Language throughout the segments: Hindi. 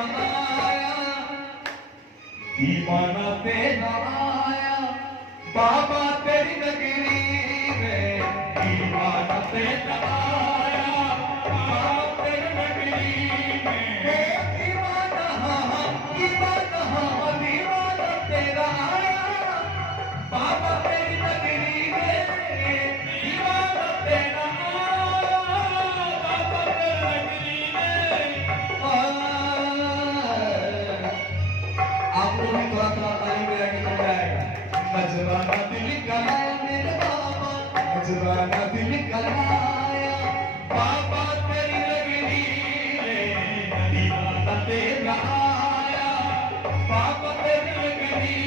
तेरा आया, दीवाना तेरा आया, बाबा तेरी नगरी में दीवाना तेरा आया, बाबा तेरी नगरी में दीवाना दीवाना दीवाना तेरा आया, बाबा तेरी नगरी में दीवाना तेरा आया, बाबा तेरी नगरी में। आप लोग भी थोड़ा थोड़ा ताली बजा के चल जाए। नजराना दिल का है मेरे बाबा, नजराना दिल का आया, बाबा तेरी नगरी में दीवाना तेरा आया, बाबा तेरी नगरी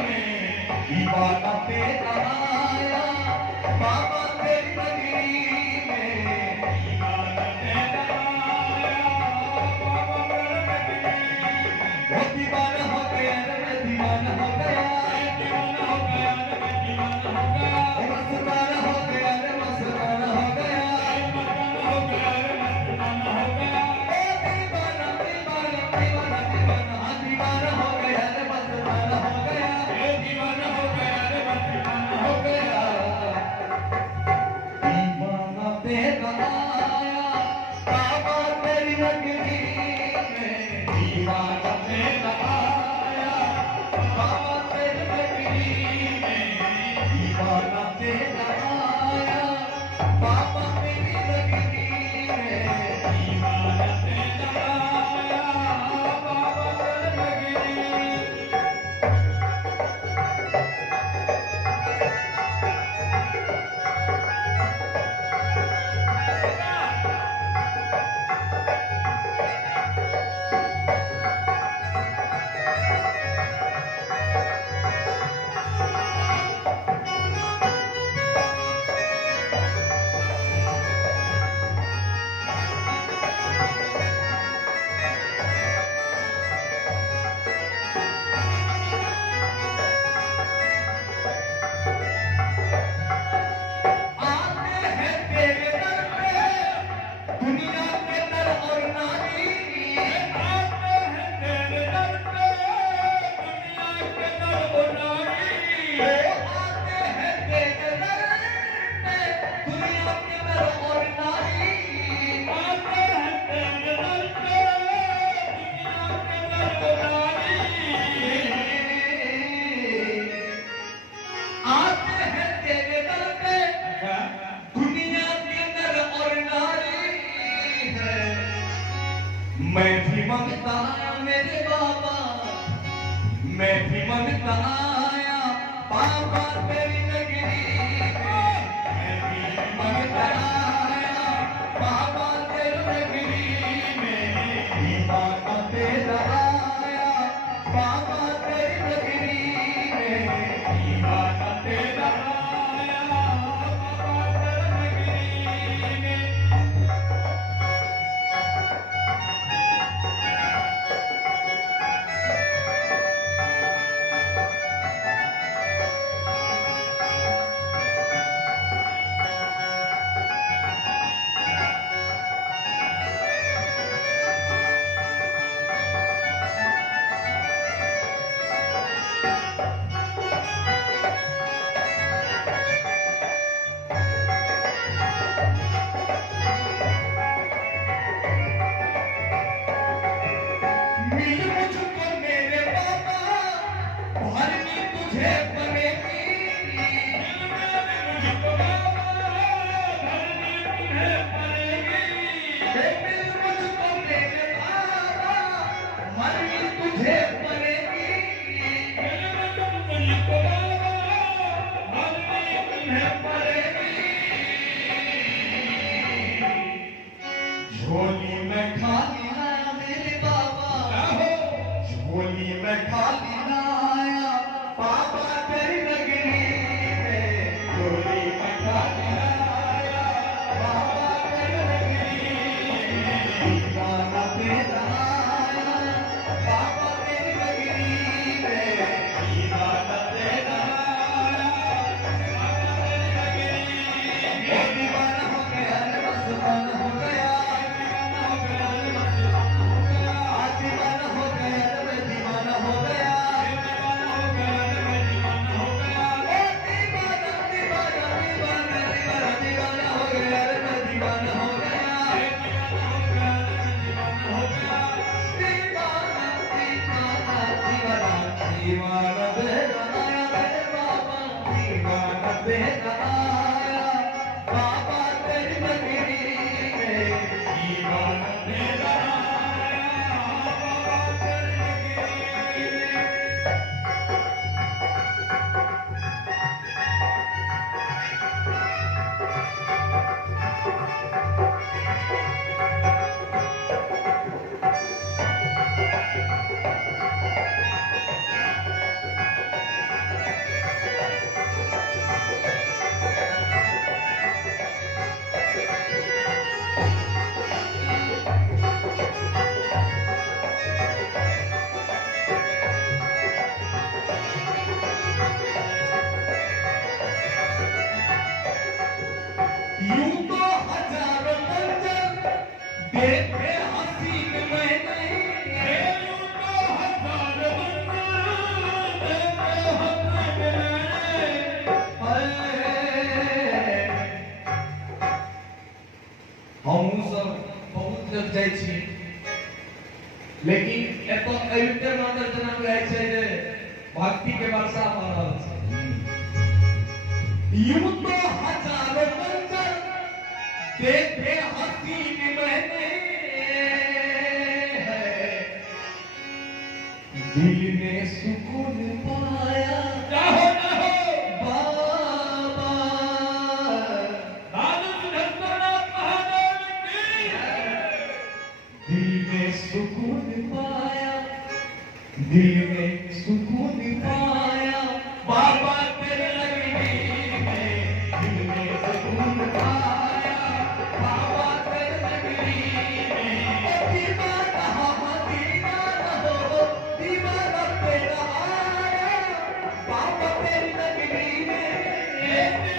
में दीवाना तेरा आया, बाबा तेरी नगरी में दीवाना तेरा आया, बाबा तेरी नगरी में। वो दीवाना हो गया रे, मैं दीवाना हो गया, दीवाना हो गया रे, मैं दीवाना हो गया, मस्ताना हो गया रे, मस्ताना हो गया, मस्ताना हो गया रे, मस्ताना हो गया, ओ दीवाना दीवाना दीवाना दीवाना, हाँ दीवाना हो गया रे, मस्ताना हो गया, ए दीवाना हो गया रे, मस्ताना हो गया। दीवाना तेरा आया, बाबा तेरी नगरी में दीवाना तेरा आया, बाबा तेरी नगरी में दीवाना तेरा आया, बाबा तेरी नगरी में दीवाना तेरा आया, बाबा तेरी नगरी में। आते हैं तेरे दर पे दुनिया के नर और नारी, आते हैं तेरे दर पे दुनिया के नर और नारी, आते हैं तेरे दर पे दुनिया के नर और नारी, आते हैं तेरे दर पे दुनिया के नर और नारी, आते हैं तेरे दर पे दुनिया के नर और नारी है। मैं भी मंगता आया मेरे बाबा, मैं भी मंगता आया बाबा तेरी नगरी में, मैं भी मंगता आया बाबा तेरी नगरी में दीवाना तेरा आया, बाबा तेरी नगरी में दीवाना तेरा आया, बाबा तेरी नगरी में। मिल मुझको मेरे बाबा, भरनी तुझे पड़ेगी, मिल मुझको बाबा, भरनी तुझे पड़ेगी, मिल मुझको मेरे बाबा, भरनी तुझे पड़ेगी, मिल मुझको बाबा, भरनी तुझे पड़ेगी। झोली में खाली है मेरे बाबा, यूं तो हजारों मंजर देखे हसीन मैंने, यूं तो हजारों मंजर देखे हसीन मैंने। हम सब बहुत जग जाइ छी, लेकिन एतो एते मात्र जना बुझाय छै जे भक्ति के वर्षा भ रहल छै। यूं तो हजारों मंजर देखे हसीन मैंने, दिल में सुकून पाया चाहो ना हो बाबा, दिल में सुकून पाया, दिल में सुकून पाया बाबा तेरे लगनी में, दिल में सुकून पाया बाबा तेरे लगनी में। दीवाना हो दीवाना तेरा आया बाबा तेरी लगनी में,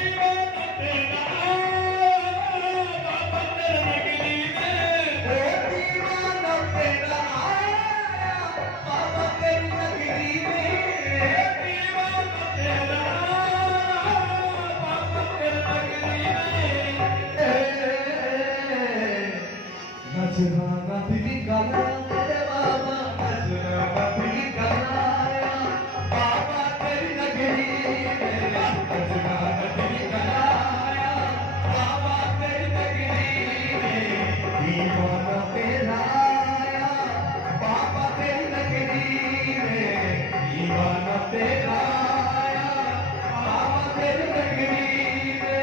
दीवाना तेरा आया बाबा तेरी लगनी में, दीवाना तेरा आया बाबा तेरी लगनी में, दीवाना तेरा आया बाबा तेरी लगनी में। नजराना दिल गलाया मेरे बाबा, नजराना दिल गलाया बाबा तेरी लगनी में, नजराना दिल गलाया बाबा तेरी लगनी में। दीवाना तेरा आया बाबा तेरी लगनी में, दीवाना तेरा आया बाबा तेरी लगनी में।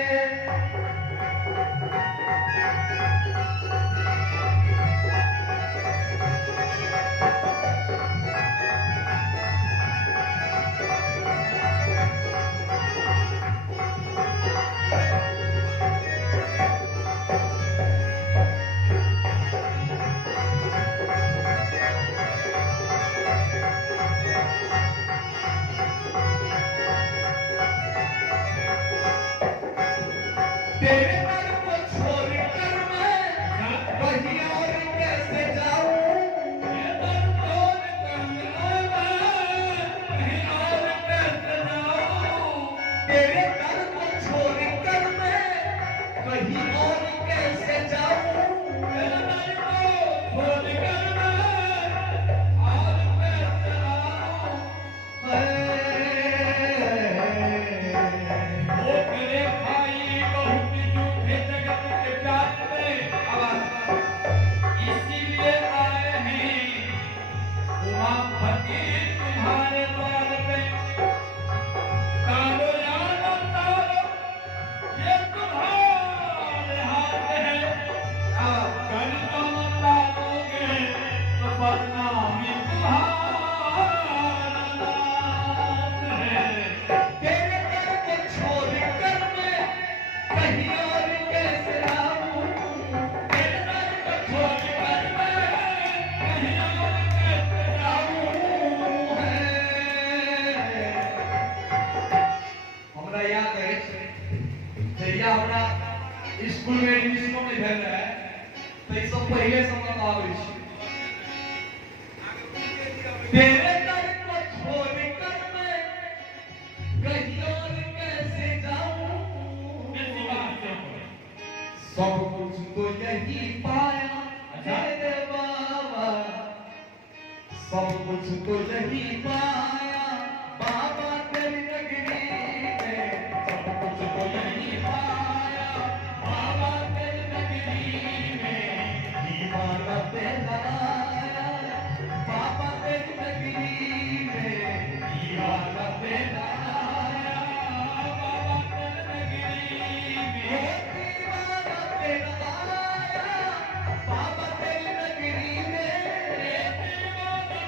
तेरे दर को छोड़कर मैं कहीं और कैसे जाऊं, तेरे दर छोड़कर मैं कहीं और कैसे जाऊं, तेरे दर को छोड़कर मैं कहीं और कैसे जाऊं, तेरे दर को छोड़कर मैं और कैसे जाऊं। ओ तेरे भाई बहुत झूठे जगत के प्यार में, इसीलिए आए हैं उमा फकीर तुम्हारे द्वार पे। तारो यारो तारो ये तुम्हारे हाथ है, कर तो तारोगे तो बदनामी तुम्हारा नाम है। तेरे दर को छोड़कर मैं कहीं और कैसे जाऊं, तेरे दर को छोड़कर मैं कहीं और कैसे जाऊं। हमरा याद है जहिया हमरा स्कूल में एडमिशन में भेल रहे तै सब पहले से हम आबै छी। तेरे दर को छोड़कर मैं कहीं और कैसे जाऊं, सब कुछ तो यही पाया मेरे बाबा, सब कुछ तो यही पाया बाबा तेरी लगनी में, सब कुछ तो यही पाया बाबा तेरी लगनी में। दीवाना तेरा आया बाबा तेरी लगनी में, दीवाना तेरा आया बाबा तेरी लगनी में, दीवाना तेरा आया बाबा तेरी लगनी में, दीवाना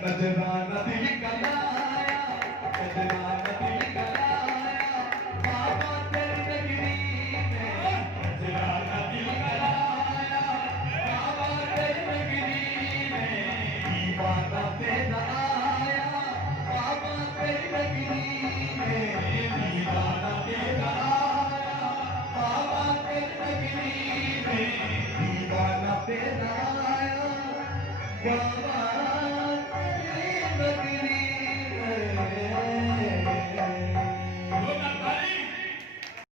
नजराना दिल का लाया, नजराना दिल का लाया, बाबा तेरी नगरी में। नजराना दिल का लाया, बाबा तेरी नगरी में। दीवाना तेरा आया, बाबा तेरी नगरी में। दीवाना तेरा आया, बाबा तेरी नगरी में। दीवाना तेरा आया, बाबा